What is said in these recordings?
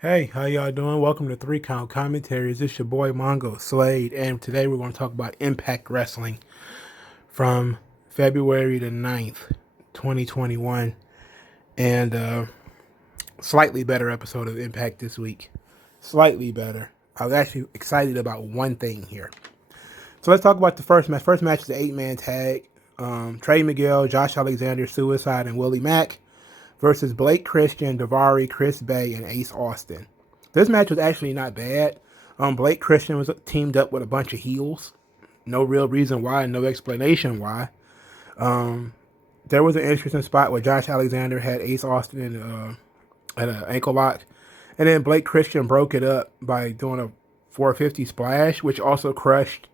Hey, how y'all doing? Welcome to Three Count Commentaries. It's your boy Mongo Slade, and today we're going to talk about Impact Wrestling from February the 9th, 2021, and slightly better episode of Impact this week. Slightly better. I was actually excited about one thing here. So let's talk about the first match. First match is the 8-man tag. Trey Miguel, Josh Alexander, Suicide, and Willie Mack versus Blake Christian, Davari, Chris Bay, and Ace Austin. This match was actually not bad. Blake Christian was teamed up with a bunch of heels. No real reason why, no explanation why. There was an interesting spot where Josh Alexander had Ace Austin in, at an ankle lock. And then Blake Christian broke it up by doing a 450 splash, which also crushed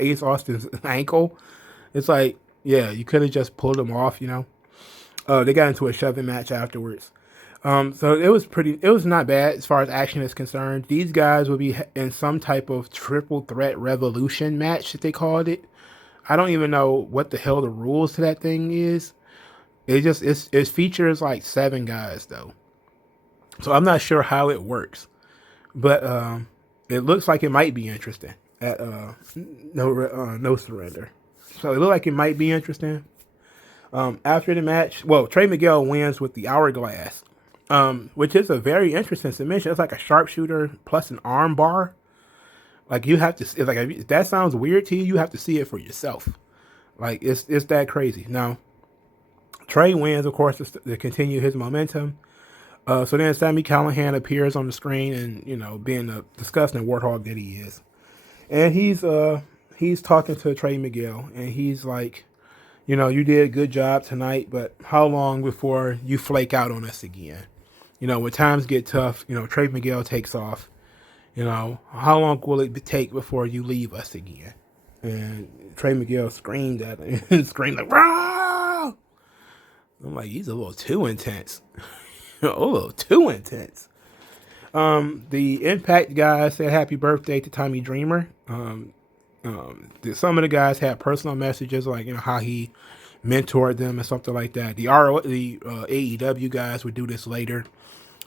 Ace Austin's ankle. It's like, yeah, you could have just pulled him off, you know. They got into a shoving match afterwards. So it was not bad as far as action is concerned. These guys will be in some type of triple threat revolution match that they called it. I don't even know what the hell the rules to that thing is. It features like 7 guys though. So I'm not sure how it works. But it looks like it might be interesting at no surrender. So it looked like it might be interesting. After the match, well, Trey Miguel wins with the hourglass, which is a very interesting submission. It's like a sharpshooter plus an arm bar. Like you have to, it's like if that sounds weird to you, you have to see it for yourself. Like it's that crazy. Now, Trey wins, of course, to continue his momentum. So then Sami Callihan appears on the screen, and being the disgusting warthog that he is, and he's talking to Trey Miguel, and he's like, you did a good job tonight, but how long before you flake out on us again? When times get tough, Trey Miguel takes off. How long will it take before you leave us again? And Trey Miguel screamed at him, screamed like, "Rah!" I'm like, he's a little too intense. A little too intense. The Impact guys said happy birthday to Tommy Dreamer. Some of the guys had personal messages like how he mentored them and something like that. The AEW guys would do this later.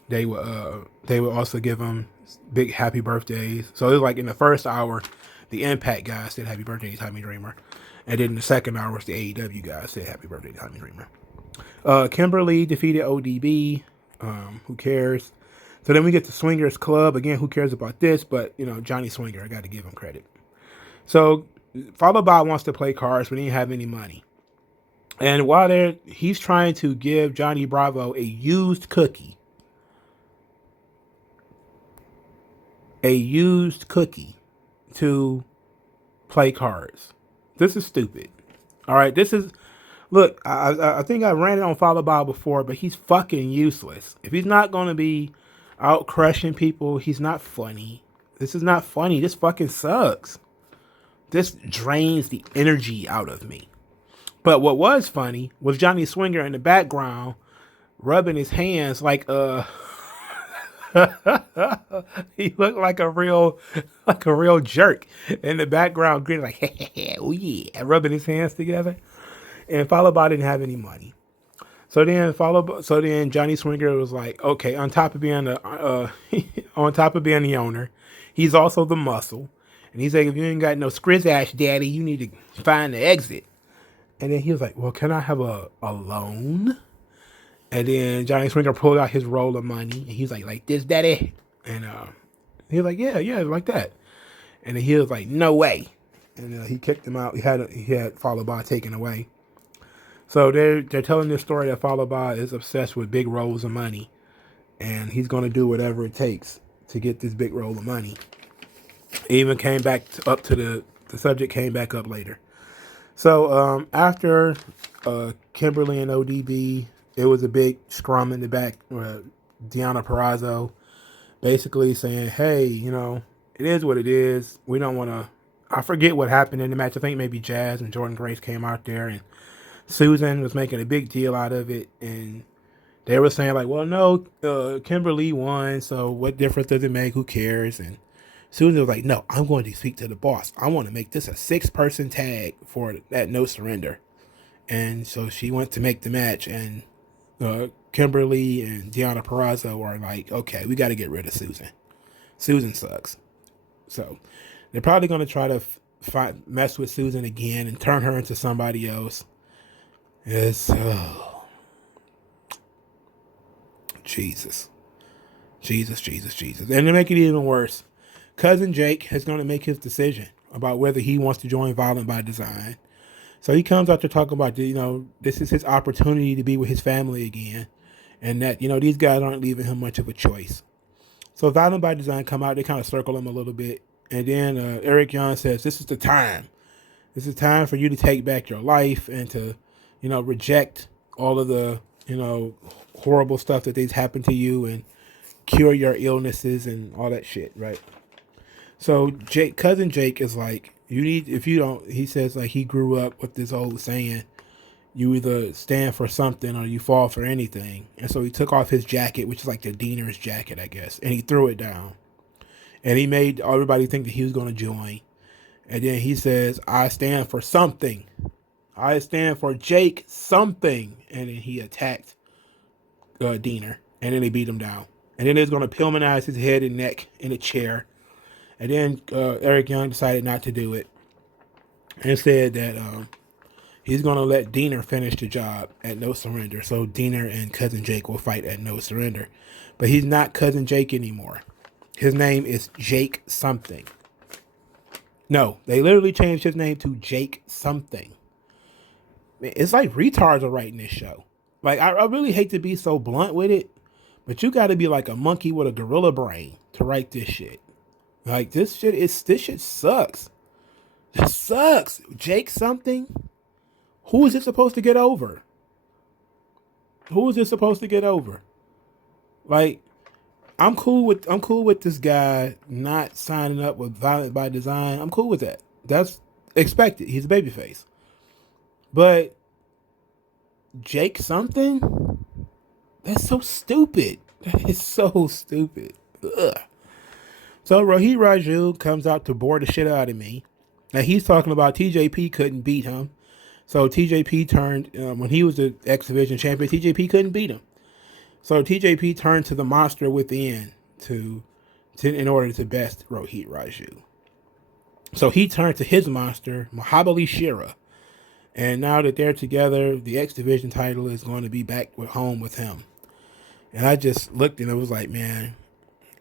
They would also give them big happy birthdays. So it was like in the first hour, the Impact guys said happy birthday to Tommy Dreamer, and then in the second hour, the AEW guys said happy birthday to Tommy Dreamer. Kimberly defeated ODB. Who cares? So then we get the Swingers Club again. Who cares about this? But Johnny Swinger, I got to give him credit. So Father Bob wants to play cards, but he didn't have any money. And while he's trying to give Johnny Bravo a used cookie. A used cookie to play cards. This is stupid. All right, look, I think I ran it on Father Bob before, but he's fucking useless. If he's not going to be out crushing people, he's not funny. This is not funny. This fucking sucks. This drains the energy out of me. But what was funny was Johnny Swinger in the background rubbing his hands like he looked like a real jerk in the background, grinning like oh yeah, rubbing his hands together. And Falaba didn't have any money. So then Johnny Swinger was like, okay, on top of being the owner, he's also the muscle. And he's like, if you ain't got no scrizzash daddy, you need to find the exit. And then he was like, well, can I have a loan? And then Johnny Swinger pulled out his roll of money. And he's like this, daddy? And he was like, yeah, like that. And then he was like, no way. And he kicked him out. He had Falaba taken away. So they're telling this story that Falaba is obsessed with big rolls of money. And he's going to do whatever it takes to get this big roll of money. It even came back up to the subject came back up later. So after Kimberly and ODB, it was a big scrum in the back. Deonna Purrazzo basically saying, hey, it is what it is. We don't want to. I forget what happened in the match. I think maybe Jazz and Jordan Grace came out there, and Susan was making a big deal out of it. And they were saying like, well, no, Kimberly won, so what difference does it make? Who cares? And Susan was like, no, I'm going to speak to the boss. I want to make this a 6-person tag for that no surrender. And so she went to make the match, and Kimberly and Deonna Purrazzo are like, okay, we got to get rid of Susan. Susan sucks. So they're probably going to try to mess with Susan again and turn her into somebody else. It's Jesus. And to make it even worse, Cousin Jake is going to make his decision about whether he wants to join Violent by Design. So he comes out to talk about, this is his opportunity to be with his family again. And that, these guys aren't leaving him much of a choice. So Violent by Design come out, they kind of circle him a little bit. And then Eric Young says, this is the time. This is time for you to take back your life and to, reject all of the, horrible stuff that has happened to you and cure your illnesses and all that shit, right? So Cousin Jake is like, he says like he grew up with this old saying, you either stand for something or you fall for anything. And so he took off his jacket, which is like the Deaner's jacket, I guess, and he threw it down. And he made everybody think that he was going to join. And then he says, I stand for something. I stand for Jake something. And then he attacked Diener. And then they beat him down. And then they're going to Pillmanize his head and neck in a chair. And then Eric Young decided not to do it. And said that he's going to let Diener finish the job at No Surrender. So Diener and Cousin Jake will fight at No Surrender. But he's not Cousin Jake anymore. His name is Jake something. No, they literally changed his name to Jake something. It's like retards are writing this show. Like, I really hate to be so blunt with it, but you got to be like a monkey with a gorilla brain to write this shit. Like, this shit sucks. It sucks. Jake something? Who is it supposed to get over? Like, I'm cool with this guy not signing up with Violent by Design. I'm cool with that. That's expected. He's a babyface. But Jake something? That's so stupid. That is so stupid. Ugh. So Rohit Raju comes out to bore the shit out of me. Now he's talking about TJP couldn't beat him. So TJP turned, when he was the X Division champion, TJP couldn't beat him. So TJP turned to the monster within in order to best Rohit Raju. So he turned to his monster, Mahabali Shera. And now that they're together, the X Division title is going to be back home with him. And I just looked and it was like, man,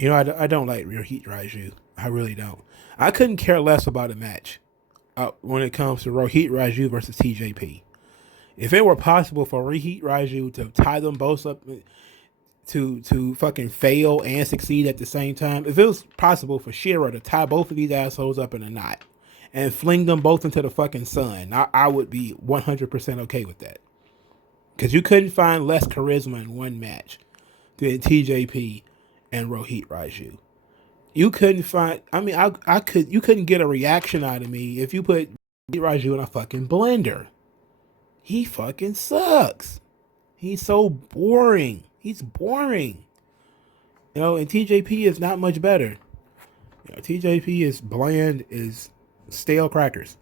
I don't like Rohit Raju. I really don't. I couldn't care less about a match when it comes to Rohit Raju versus TJP. If it were possible for Rohit Raju to tie them both up, to fucking fail and succeed at the same time, if it was possible for Shera to tie both of these assholes up in a knot and fling them both into the fucking sun, I would be 100% okay with that. Because you couldn't find less charisma in one match than TJP and Rohit Raju. You couldn't find, you couldn't get a reaction out of me if you put Rohit Raju in a fucking blender. He fucking sucks. He's so boring. He's boring. And TJP is not much better. TJP is bland as stale crackers.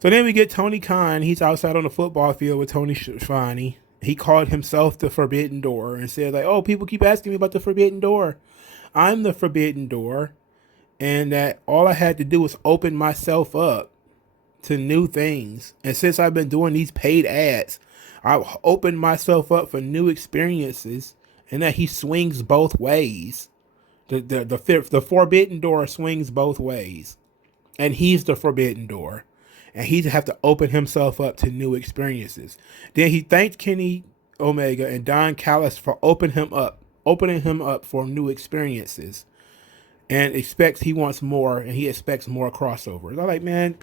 So then we get Tony Khan. He's outside on the football field with Tony Schiavone. He called himself the Forbidden Door and said, like, oh, people keep asking me about the Forbidden Door. I'm the Forbidden Door. And that all I had to do was open myself up to new things. And since I've been doing these paid ads, I've opened myself up for new experiences. And that he swings both ways. The Forbidden Door swings both ways. And he's the Forbidden Door. And he'd have to open himself up to new experiences. Then he thanked Kenny Omega and Don Callis for opening him up for new experiences. And he wants more, and he expects more crossovers. I'm like, man,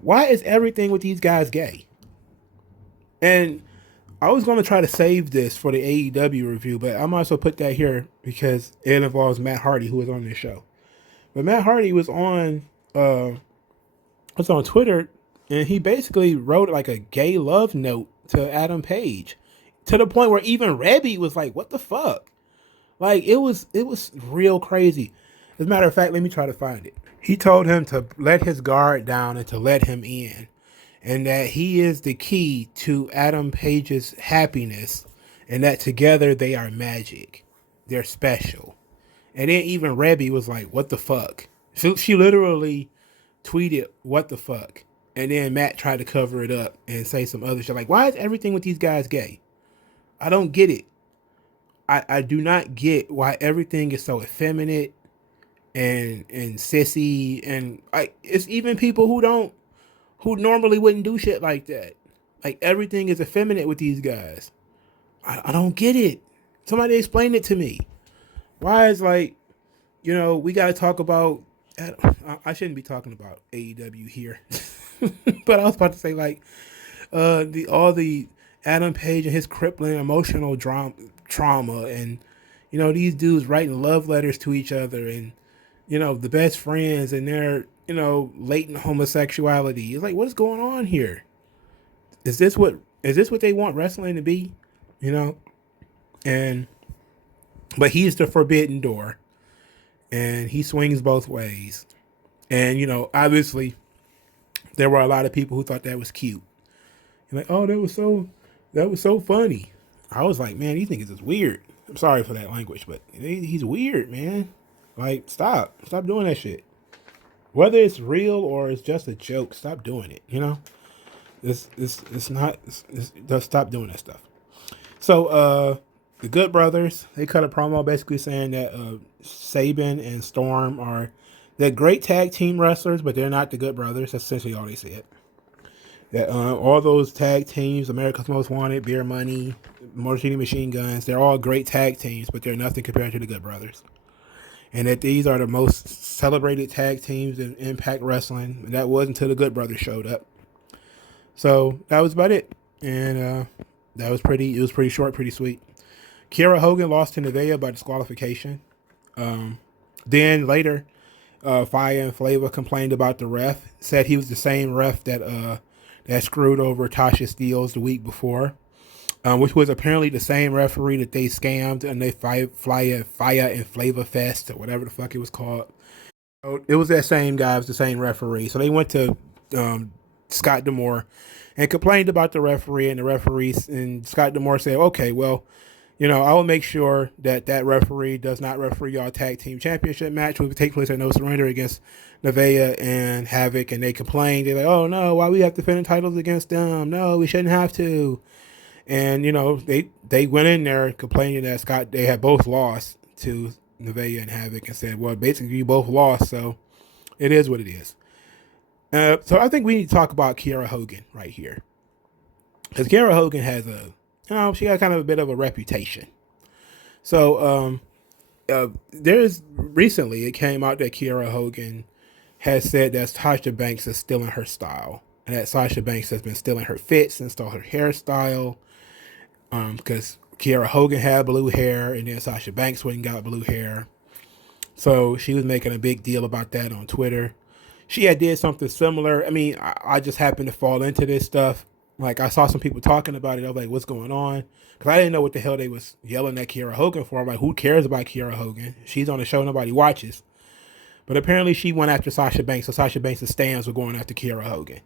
why is everything with these guys gay? And I was going to try to save this for the AEW review, but I might as well put that here because it involves Matt Hardy, who was on this show. But Matt Hardy was on Twitter, and he basically wrote like a gay love note to Adam Page, to the point where even Rebby was like, what the fuck? Like, it was real crazy. As a matter of fact, let me try to find it. He told him to let his guard down and to let him in, and that he is the key to Adam Page's happiness, and that together they are magic. They're special. And then even Rebby was like, "What the fuck?" So she literally tweeted, "What the fuck?" And then Matt tried to cover it up and say some other shit like, "Why is everything with these guys gay?" I don't get it. I do not get why everything is so effeminate and sissy, and it's even people who normally wouldn't do shit like that. Like everything is effeminate with these guys. I don't get it. Somebody explain it to me. Why is like, we got to talk about. I shouldn't be talking about AEW here, but I was about to say like, the Adam Page and his crippling emotional trauma, and these dudes writing love letters to each other, and the best friends and their latent homosexuality. It's like, what is going on here? Is this what they want wrestling to be? And but he's the forbidden door, and he swings both ways. And obviously, there were a lot of people who thought that was cute. Like, oh, that was so funny. I was like, man, these niggas is weird. I'm sorry for that language, but he's weird, man. Like, stop doing that shit. Whether it's real or it's just a joke, stop doing it. Just stop doing that stuff. So, the Good Brothers, they cut a promo basically saying that Sabin and Storm they're great tag team wrestlers, but they're not the Good Brothers. That's essentially all they said. That all those tag teams, America's Most Wanted, Beer Money, Motor City Machine Guns, they're all great tag teams, but they're nothing compared to the Good Brothers. And that these are the most celebrated tag teams in Impact Wrestling. And that was until the Good Brothers showed up. So that was about it. And it was pretty short, pretty sweet. Kiera Hogan lost to Nevaeh by disqualification. Then later, Fire and Flavor complained about the ref. Said he was the same ref that screwed over Tasha Steelz the week before, which was apparently the same referee that they scammed and they Fire and Flavor Fest or whatever the fuck it was called. So it was that same guy, it was the same referee. So they went to Scott D'Amore and complained about the referee, and Scott D'Amore said, okay, well, I will make sure that referee does not referee y'all tag team championship match, which will take place at No Surrender against Nevaeh and Havoc. And they complained. They're like, oh no, why we have to defend titles against them? No, we shouldn't have to. And they went in there complaining that they had both lost to Nevaeh and Havoc, and said, well, basically you both lost, so it is what it is. So I think we need to talk about Kiera Hogan right here, because Kiera Hogan has she got kind of a bit of a reputation. So recently it came out that Kiera Hogan has said that Sasha Banks is stealing her style, and that Sasha Banks has been stealing her fits and stole her hairstyle. Because Kiera Hogan had blue hair, and then Sasha Banks went and got blue hair. So she was making a big deal about that on Twitter. She had did something similar. I mean, I just happened to fall into this stuff. Like, I saw some people talking about it. I was like, what's going on? Because I didn't know what the hell they was yelling at Kiera Hogan for. I'm like, who cares about Kiera Hogan? She's on a show nobody watches. But apparently she went after Sasha Banks, so Sasha Banks' stands were going after Kiera Hogan.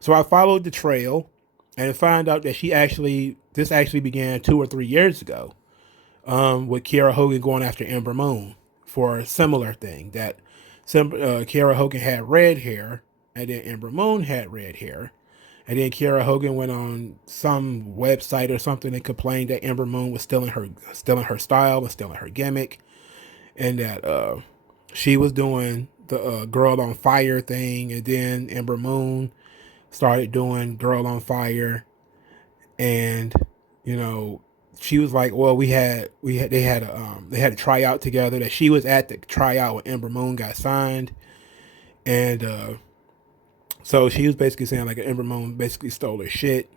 So I followed the trail and found out that this actually began 2 or 3 years ago, with Kiera Hogan going after Ember Moon for a similar thing. That Kiera Hogan had red hair, and then Ember Moon had red hair. And then Kiera Hogan went on some website or something and complained that Ember Moon was stealing her style and stealing her gimmick, and that she was doing the Girl on Fire thing, and then Ember Moon started doing Girl on Fire, and she was like, well, they had a tryout together, that she was at the tryout when Ember Moon got signed, and so she was basically saying like Ember Moon basically stole her shit.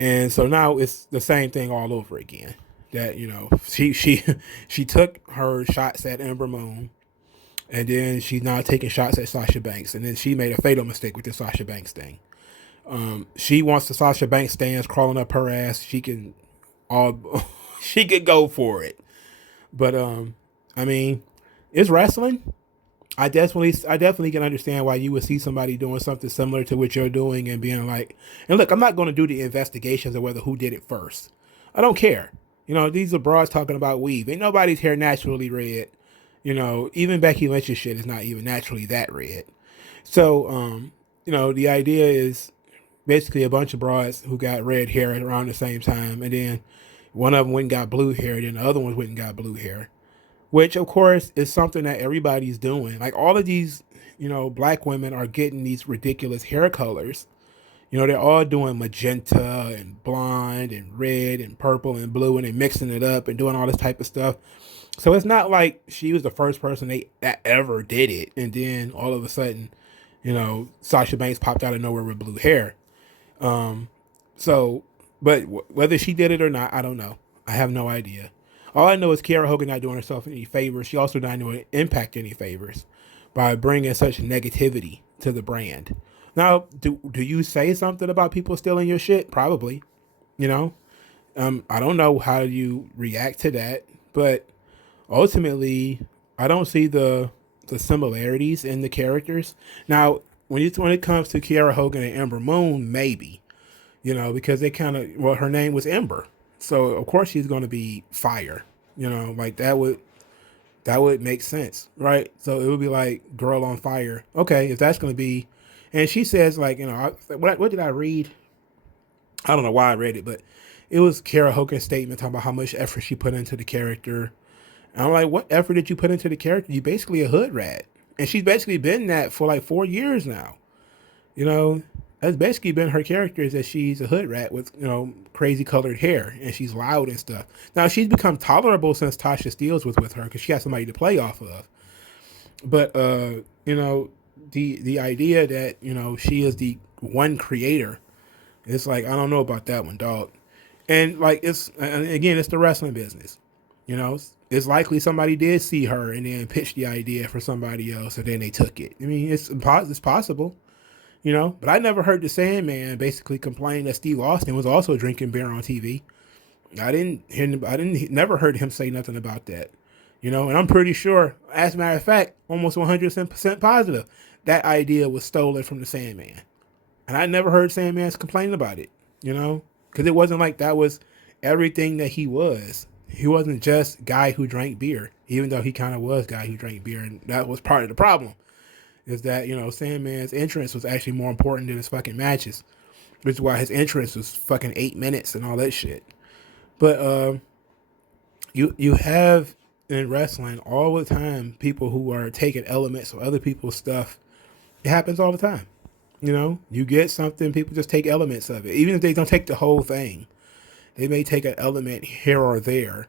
And so now it's the same thing all over again. That, she took her shots at Ember Moon, and then she's now taking shots at Sasha Banks. And then she made a fatal mistake with the Sasha Banks thing. She wants the Sasha Banks stands crawling up her ass. She can go for it. But I mean, it's wrestling. I definitely can understand why you would see somebody doing something similar to what you're doing and being like, and look, I'm not going to do the investigations of who did it first. I don't care. You know, these are broads talking about weave. Ain't nobody's hair naturally red. You know, even Becky Lynch's shit is not even naturally that red. So, you know, the idea is basically a bunch of broads who got red hair around the same time, and then one of them went and got blue hair, and then the other ones went and got blue hair, which of course is something that everybody's doing. Like all of these, you know, black women are getting these ridiculous hair colors. You know, they're all doing magenta and blonde and red and purple and blue, and they're mixing it up and doing all this type of stuff. So it's not like she was the first person that ever did it, and then all of a sudden, you know, Sasha Banks popped out of nowhere with blue hair. So, but whether she did it or not, I don't know. I have no idea. All I know is Kiera Hogan not doing herself any favors. She also not doing Impact any favors by bringing such negativity to the brand. Now, do you say something about people stealing your shit? Probably. You know, I don't know how you react to that, but ultimately, I don't see the similarities in the characters. Now, when it comes to Kiera Hogan and Ember Moon, maybe, you know, because they kind of, well, her name was Ember, so of course she's going to be fire. You know, like that would make sense, right? So it would be like Girl on Fire. Okay, if that's going to be, and she says like, you know, what did I read? I don't know why I read it, but it was Kiera Hogan's statement talking about how much effort she put into the character. And I'm like, what effort did you put into the character? You basically a hood rat. And she's basically been that for like 4 years now. You know, that's basically been her character, is that she's a hood rat with, you know, crazy colored hair, and she's loud and stuff. Now, she's become tolerable since Tasha Steelz was with her because she got somebody to play off of. But, you know, the idea that, you know, she is the one creator, it's like, I don't know about that one, dog. And like, it's the wrestling business. You know, it's likely somebody did see her and then pitched the idea for somebody else, and then they took it. I mean, it's possible, you know. But I never heard the Sandman basically complain that Steve Austin was also drinking beer on TV. Never heard him say nothing about that, you know. And I'm pretty sure, as a matter of fact, almost 100% positive, that idea was stolen from the Sandman. And I never heard Sandman's complain about it, you know, because it wasn't like that was everything that he was. He wasn't just guy who drank beer, even though he kind of was guy who drank beer. And that was part of the problem, is that, you know, Sandman's entrance was actually more important than his fucking matches, which is why his entrance was fucking 8 minutes and all that shit. But you have in wrestling all the time people who are taking elements of other people's stuff. It happens all the time. You know, you get something, people just take elements of it. Even if they don't take the whole thing, they may take an element here or there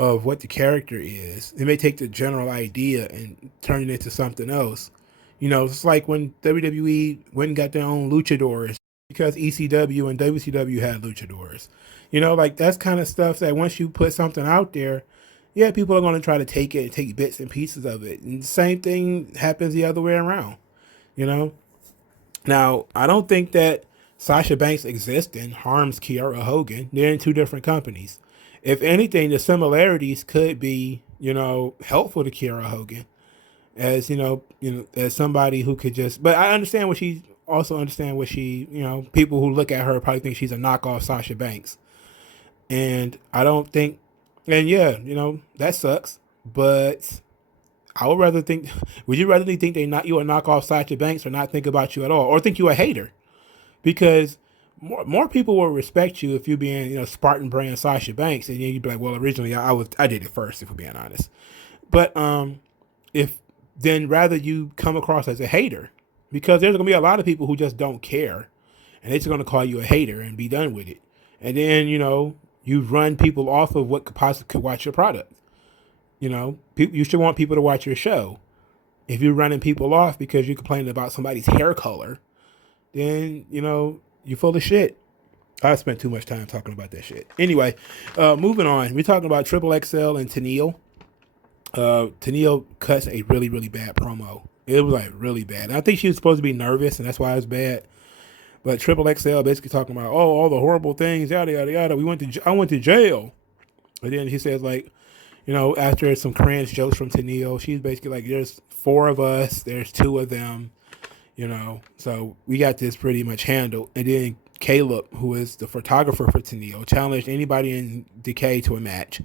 of what the character is. They may take the general idea and turn it into something else. You know, it's like when WWE went and got their own luchadors because ECW and WCW had luchadors. You know, like that's kind of stuff that once you put something out there, yeah, people are going to try to take it and take bits and pieces of it. And the same thing happens the other way around, you know? Now, I don't think that Sasha Banks' existence harms Kiera Hogan. They're in two different companies. If anything, the similarities could be, you know, helpful to Kiera Hogan, as you know, as somebody who could just. But I understand what she also understand what she, you know, people who look at her probably think she's a knockoff Sasha Banks, and I don't think, and yeah, you know, that sucks, but I would rather think. Would you rather think they not you a knockoff Sasha Banks, or not think about you at all, or think you a hater? Because more people will respect you if you being, you know, Spartan brand Sasha Banks, and then you'd be like, well, originally I did it first, if we're being honest. But if then rather you come across as a hater, because there's gonna be a lot of people who just don't care, and they're just gonna call you a hater and be done with it. And then, you know, you run people off of what could watch your product. You know, you should want people to watch your show. If you're running people off because you're complaining about somebody's hair color, then, you know, you're full of shit. I spent too much time talking about that shit. Anyway, moving on. We're talking about Triple XL and Tenille. Tenille cuts a really, really bad promo. It was like really bad. And I think she was supposed to be nervous, and that's why it was bad. But Triple XL basically talking about, oh, all the horrible things, yada, yada, yada. I went to jail. And then he says, like, you know, after some cringe jokes from Tenille, she's basically like, there's 4 of us, there's 2 of them, you know, so we got this pretty much handled. And then Caleb, who is the photographer for Tenille, challenged anybody in Decay to a match.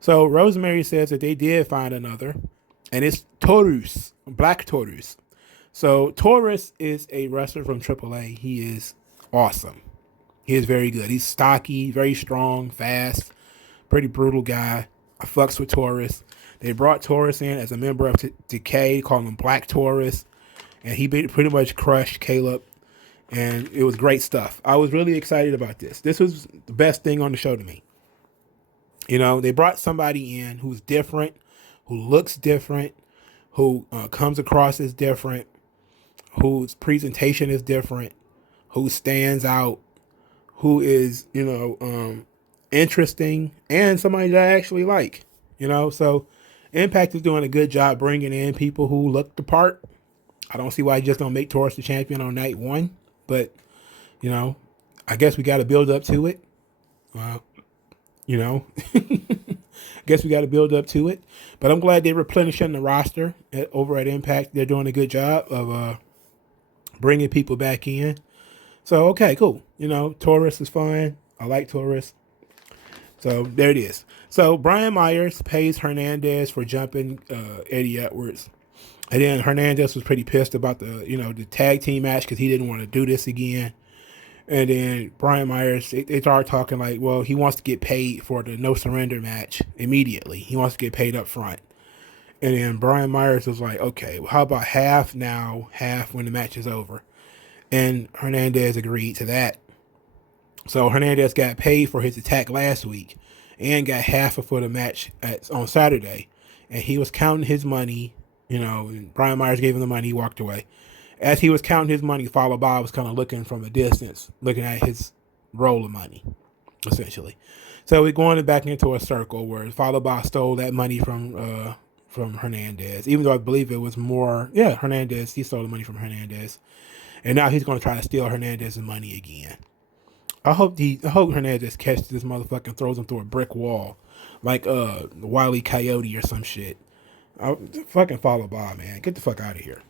So Rosemary says that they did find another, and it's Taurus, Black Taurus. So Taurus is a wrestler from AAA. He is awesome. He is very good. He's stocky, very strong, fast, pretty brutal guy. I fucks with Taurus. They brought Taurus in as a member of Decay, called him Black Taurus, and he pretty much crushed Caleb, and it was great stuff. I was really excited about this. This was the best thing on the show to me. You know, they brought somebody in who's different, who looks different, who comes across as different, whose presentation is different, who stands out, who is, interesting, and somebody that I actually like, So Impact is doing a good job bringing in people who look the part. I don't see why you just don't make Taurus the champion on night one, but, I guess we got to build up to it. I guess we got to build up to it. But I'm glad they're replenishing the roster over at Impact. They're doing a good job of bringing people back in. So, okay, cool. Taurus is fun. I like Taurus. So, there it is. So, Brian Myers pays Hernandez for jumping Eddie Edwards. And then Hernandez was pretty pissed about the tag team match because he didn't want to do this again. And then Brian Myers, they started talking like, well, he wants to get paid for the no surrender match immediately. He wants to get paid up front. And then Brian Myers was like, okay, well, how about half now, half when the match is over? And Hernandez agreed to that. So Hernandez got paid for his attack last week and got half for the match on Saturday. And he was counting his money, and Brian Myers gave him the money, he walked away. As he was counting his money, Follow Bob was kind of looking from a distance, looking at his roll of money, essentially. So we're going back into a circle where Follow Bob stole that money from Hernandez, even though I believe it was more, Hernandez, he stole the money from Hernandez. And now he's going to try to steal Hernandez's money again. I hope Hernandez catches this motherfucker and throws him through a brick wall, like Wile E. Coyote or some shit. Fucking Follow Bob, man. Get the fuck out of here.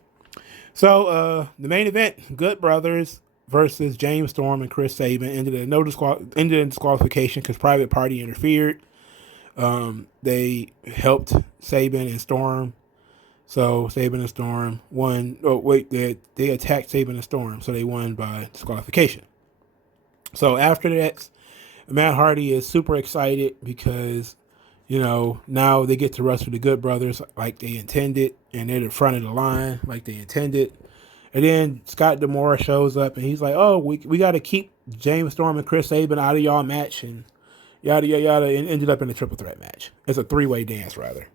So the main event, Good Brothers versus James Storm and Chris Sabin, ended in disqualification because Private Party interfered. They helped Sabin and Storm. So Sabin and Storm won. Oh wait, they attacked Sabin and Storm, so they won by disqualification. So after that, Matt Hardy is super excited because now they get to wrestle the Good Brothers like they intended, and they're in front of the line like they intended. And then Scott D'Amore shows up, and he's like, "Oh, we got to keep James Storm and Chris Sabin out of y'all match," and yada yada yada. And ended up in a triple threat match. It's a 3-way dance rather.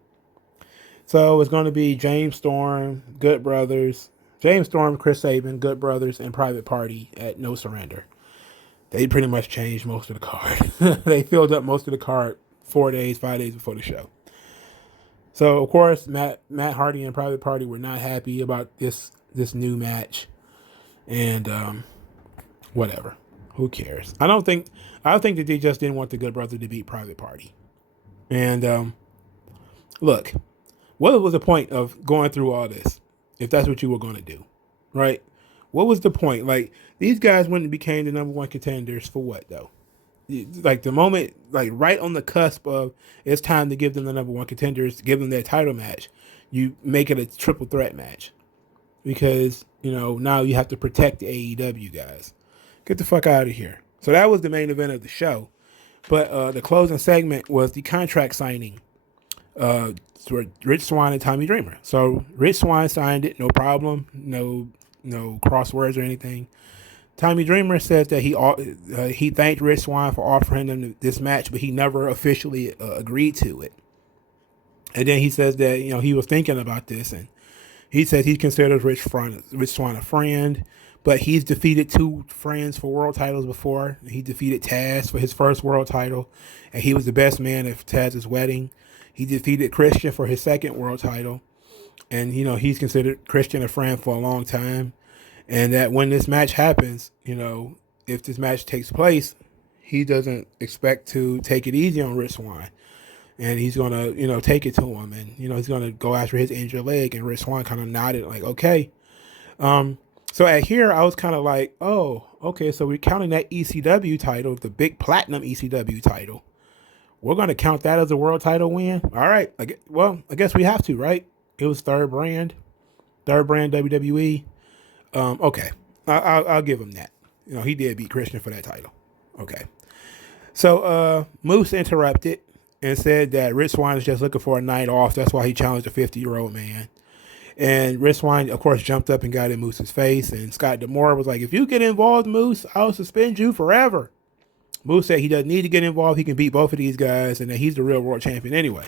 So it's going to be James Storm, Good Brothers, James Storm, Chris Sabin, Good Brothers, and Private Party at No Surrender. They pretty much changed most of the card. They filled up most of the card 5 days before the show. So of course, Matt Hardy and Private Party were not happy about this new match, and whatever. Who cares? I think that they just didn't want the Good Brother to beat Private Party. And look, what was the point of going through all this if that's what you were going to do, right? What was the point? Like, these guys went and became the number one contenders for what, though? Like, the moment, like, right on the cusp of it's time to give them the number one contenders, give them their title match, you make it a triple threat match. Because, now you have to protect the AEW guys. Get the fuck out of here. So that was the main event of the show. But the closing segment was the contract signing for Rich Swann and Tommy Dreamer. So Rich Swann signed it, no problem, no crosswords or anything. Tommy Dreamer says that he thanked Rich Swann for offering him this match, but he never officially agreed to it. And then he says that he was thinking about this, and he says he considers Rich Swann a friend, but he's defeated 2 friends for world titles before. He defeated Taz for his first world title, and he was the best man at Taz's wedding. He defeated Christian for his second world title. And, he's considered Christian a friend for a long time. And that when this match happens, if this match takes place, he doesn't expect to take it easy on Rich Swann. And he's going to, take it to him. And, he's going to go after his injured leg. And Rich Swann kind of nodded like, okay. So at here, I was kind of like, oh, okay, so we're counting that ECW title, the big platinum ECW title. We're going to count that as a world title win. All right. I guess we have to, right? It was third brand WWE. Okay. I'll give him that. You know, he did beat Christian for that title. Okay. So Moose interrupted and said that Rich Swann is just looking for a night off. That's why he challenged a 50-year-old man. And Rich Swann, of course, jumped up and got in Moose's face. And Scott D'Amore was like, if you get involved, Moose, I'll suspend you forever. Moose said he doesn't need to get involved. He can beat both of these guys and that he's the real world champion anyway.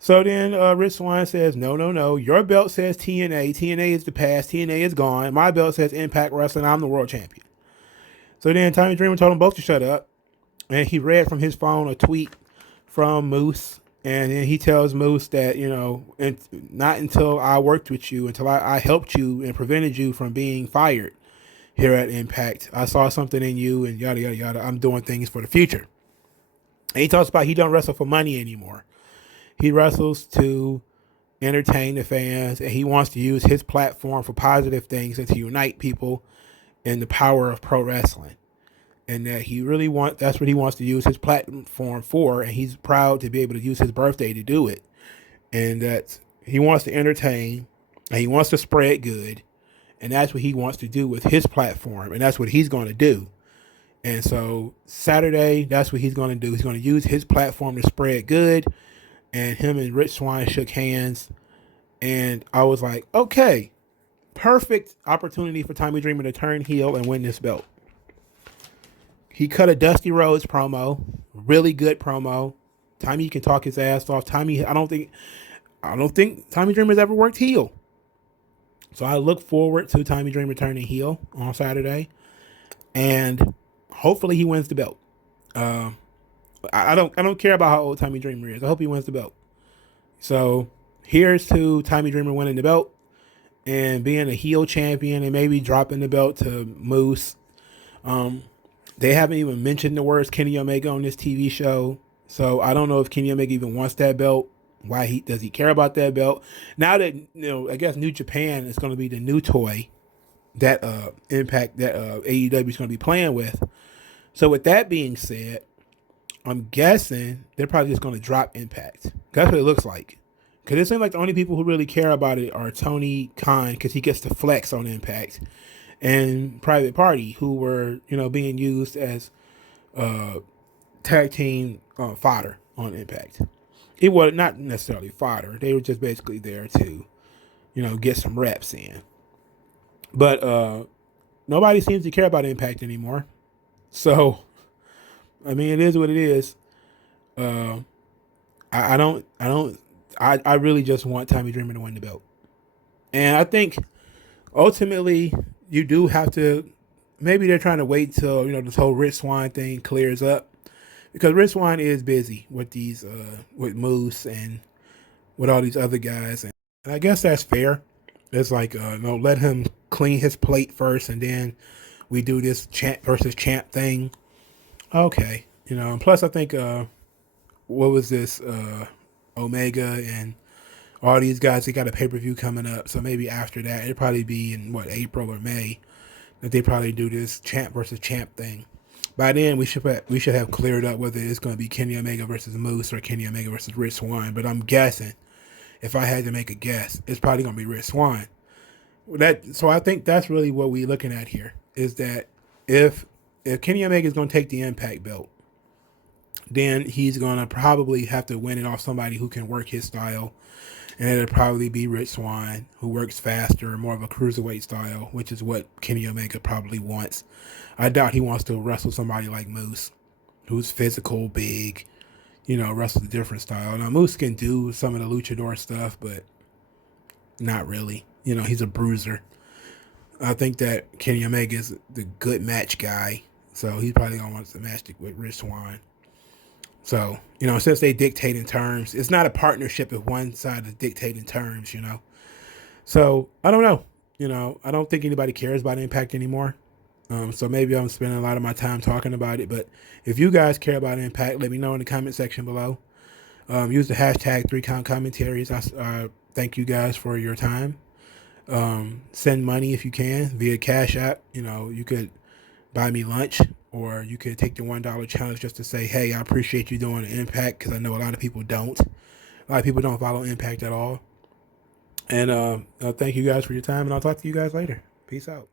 So then Rich Swann says, no. Your belt says TNA. TNA is the past. TNA is gone. My belt says Impact Wrestling. I'm the world champion. So then Tommy Dreamer told them both to shut up. And he read from his phone a tweet from Moose. And then he tells Moose that, you know, and not until I worked with you, until I helped you and prevented you from being fired here at Impact. I saw something in you and yada, yada, yada. I'm doing things for the future. And he talks about he don't wrestle for money anymore. He wrestles to entertain the fans, and he wants to use his platform for positive things and to unite people in the power of pro wrestling. And that that's what he wants to use his platform for, and he's proud to be able to use his birthday to do it. And that he wants to entertain, and he wants to spread good, and that's what he wants to do with his platform, and that's what he's going to do. And so Saturday, that's what he's going to do. He's going to use his platform to spread good, and him and Rich Swann shook hands, and I was like, okay, perfect opportunity for Tommy Dreamer to turn heel and win this belt. He cut a Dusty Rhodes promo, really good promo. Tommy can talk his ass off. Tommy, I don't think Tommy Dreamer's ever worked heel. So I look forward to Tommy Dreamer turning heel on Saturday, and hopefully he wins the belt. I don't care about how old Tommy Dreamer is. I hope he wins the belt. So here's to Tommy Dreamer winning the belt and being a heel champion and maybe dropping the belt to Moose. They haven't even mentioned the words Kenny Omega on this TV show. So I don't know if Kenny Omega even wants that belt. Why does he care about that belt? Now that, you know, I guess New Japan is going to be the new toy that Impact, that AEW is going to be playing with. So with that being said, I'm guessing they're probably just going to drop Impact. That's what it looks like. Because it seems like the only people who really care about it are Tony Khan, because he gets to flex on Impact, and Private Party, who were, you know, being used as tag team fodder on Impact. It was not necessarily fodder. They were just basically there to, you know, get some reps in. But nobody seems to care about Impact anymore. So, I mean, it is what it is. I really just want Tommy Dreamer to win the belt. And I think ultimately you do have to, maybe they're trying to wait till, you know, this whole Rich Swann thing clears up, because Rich Swann is busy with these, with Moose and with all these other guys. And I guess that's fair. It's like, no, let him clean his plate first, and then we do this champ versus champ thing. Okay. You know, and plus I think, what was this, Omega and all these guys, they got a pay-per-view coming up. So maybe after that, it'd probably be in April or May that they probably do this champ versus champ thing. By then, we should have cleared up whether it's going to be Kenny Omega versus Moose or Kenny Omega versus Rich Swann. But I'm guessing, if I had to make a guess, it's probably going to be Rich Swann. So I think that's really what we're looking at here, is that if Kenny Omega is going to take the Impact belt, then he's going to probably have to win it off somebody who can work his style. And it'll probably be Rich Swann, who works faster, more of a cruiserweight style, which is what Kenny Omega probably wants. I doubt he wants to wrestle somebody like Moose, who's physical, big, you know, wrestles a different style. Now, Moose can do some of the luchador stuff, but not really. You know, he's a bruiser. I think that Kenny Omega is the good match guy, so he's probably going to want to match with Rich Swann. So, you know, since they dictate in terms, it's not a partnership if one side is dictating terms, you know. So, I don't know. You know, I don't think anybody cares about Impact anymore. So maybe I'm spending a lot of my time talking about it. But if you guys care about Impact, let me know in the comment section below. Use the hashtag 3CountCommentaries. I thank you guys for your time. Send money if you can via Cash App. You know, you could buy me lunch, or you could take the $1 challenge just to say, hey, I appreciate you doing the Impact, because I know a lot of people don't. A lot of people don't follow Impact at all. And thank you guys for your time, and I'll talk to you guys later. Peace out.